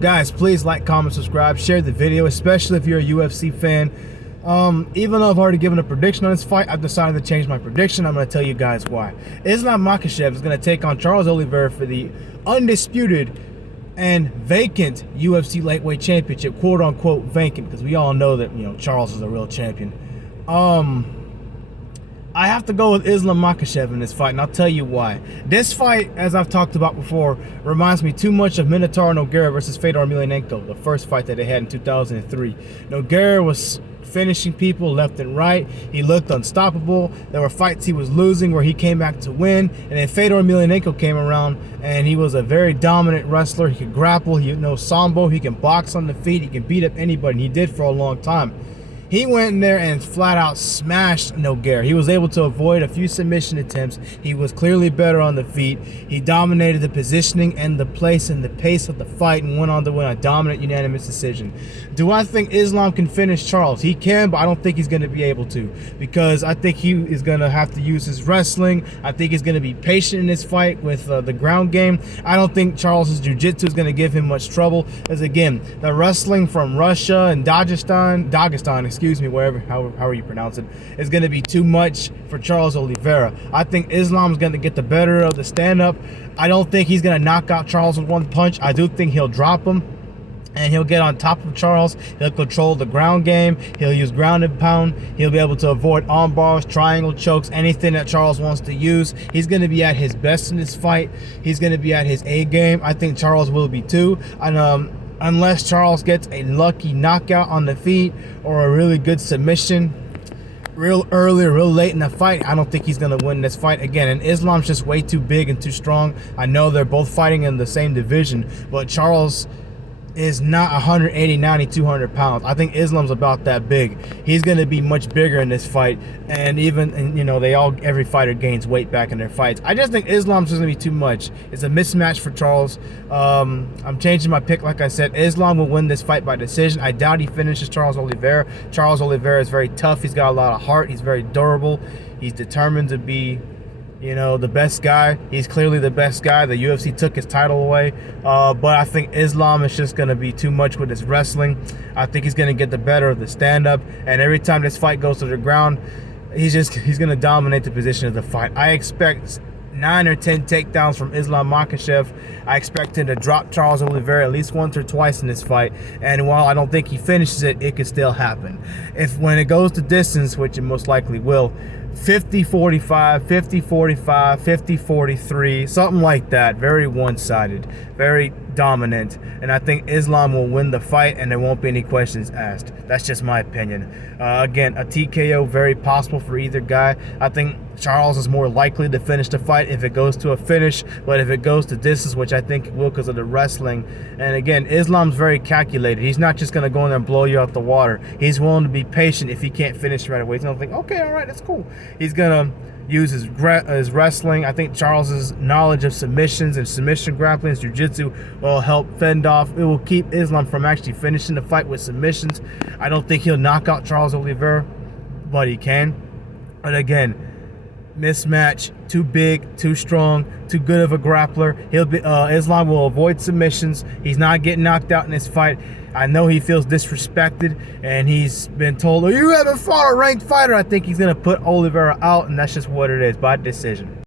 Guys, please like, comment, subscribe, share the video, especially if you're a UFC fan. Even though I've already given a prediction on this fight, I've decided to change my prediction. I'm going to tell you guys why. Islam Makhachev is going to take on Charles Oliveira for the undisputed and vacant UFC lightweight championship, quote unquote vacant, because we all know that, Charles is a real champion. I have to go with Islam Makhachev in this fight, and I'll tell you why. This fight, as I've talked about before, reminds me too much of Minotaur Nogueira versus Fedor Emelianenko, the first fight that they had in 2003. Nogueira was finishing people left and right. He looked unstoppable. There were fights he was losing where he came back to win, and then Fedor Emelianenko came around, and he was a very dominant wrestler. He could grapple, he knows sambo, he can box on the feet, he can beat up anybody, and he did for a long time. He went in there and flat out smashed Nogueira. He was able to avoid a few submission attempts. He was clearly better on the feet. He dominated the positioning and the place and the pace of the fight and went on to win a dominant unanimous decision. Do I think Islam can finish Charles? He can, but I don't think he's going to be able to, because I think he is going to have to use his wrestling. I think he's going to be patient in this fight with the ground game. I don't think Charles's jiu-jitsu is going to give him much trouble, as again, the wrestling from Russia and Dagestan, however you pronounce it, is going to be too much for Charles Oliveira. I think Islam's going to get the better of the stand-up. I don't think he's going to knock out Charles with one punch. I do think he'll drop him, and he'll get on top of Charles. He'll control the ground game. He'll use ground and pound. He'll be able to avoid arm bars, triangle chokes, anything that Charles wants to use. He's going to be at his best in this fight. He's going to be at his A game. I think Charles will be too. And unless Charles gets a lucky knockout on the feet or a really good submission real early or real late in the fight, I don't think he's going to win this fight again. And Islam's just way too big and too strong. I know they're both fighting in the same division, but Charles is not 180, 90, 200 pounds. I think Islam's about that big. He's going to be much bigger in this fight, and every fighter gains weight back in their fights. I just think Islam's just going to be too much. It's a mismatch for Charles. I'm changing my pick. Like I said, Islam will win this fight by decision. I doubt he finishes Charles Oliveira. Charles Oliveira is very tough. He's got a lot of heart. He's very durable. He's determined to be the best guy. He's clearly the best guy. The UFC took his title away, but I think Islam is just going to be too much with his wrestling. I think he's going to get the better of the stand-up, and every time this fight goes to the ground, he's going to dominate the position of the fight. I expect 9 or 10 takedowns from Islam Makhachev. I expect him to drop Charles Oliveira at least once or twice in this fight, and while I don't think he finishes it, it could still happen. When it goes to distance, which it most likely will, 50-45, 50-45, 50-43, something like that. Very one-sided, very dominant, and I think Islam will win the fight, and there won't be any questions asked. That's just my opinion. Again, a TKO very possible for either guy. I think Charles is more likely to finish the fight if it goes to a finish, but if it goes to distance, which I think it will because of the wrestling, and again, Islam's very calculated. He's not just going to go in there and blow you out the water. He's willing to be patient if he can't finish right away. He's going to think, okay, all right, that's cool. He's going to use his wrestling. I think Charles's knowledge of submissions and submission grappling, his jiu-jitsu, will help fend off. It will keep Islam from actually finishing the fight with submissions. I don't think he'll knock out Charles Oliveira, but he can. But again, mismatch, too big, too strong, too good of a grappler. Islam will avoid submissions. He's not getting knocked out in this fight. I know he feels disrespected, and he's been told, oh, you haven't fought a ranked fighter. I think he's going to put Oliveira out, and that's just what it is, by decision.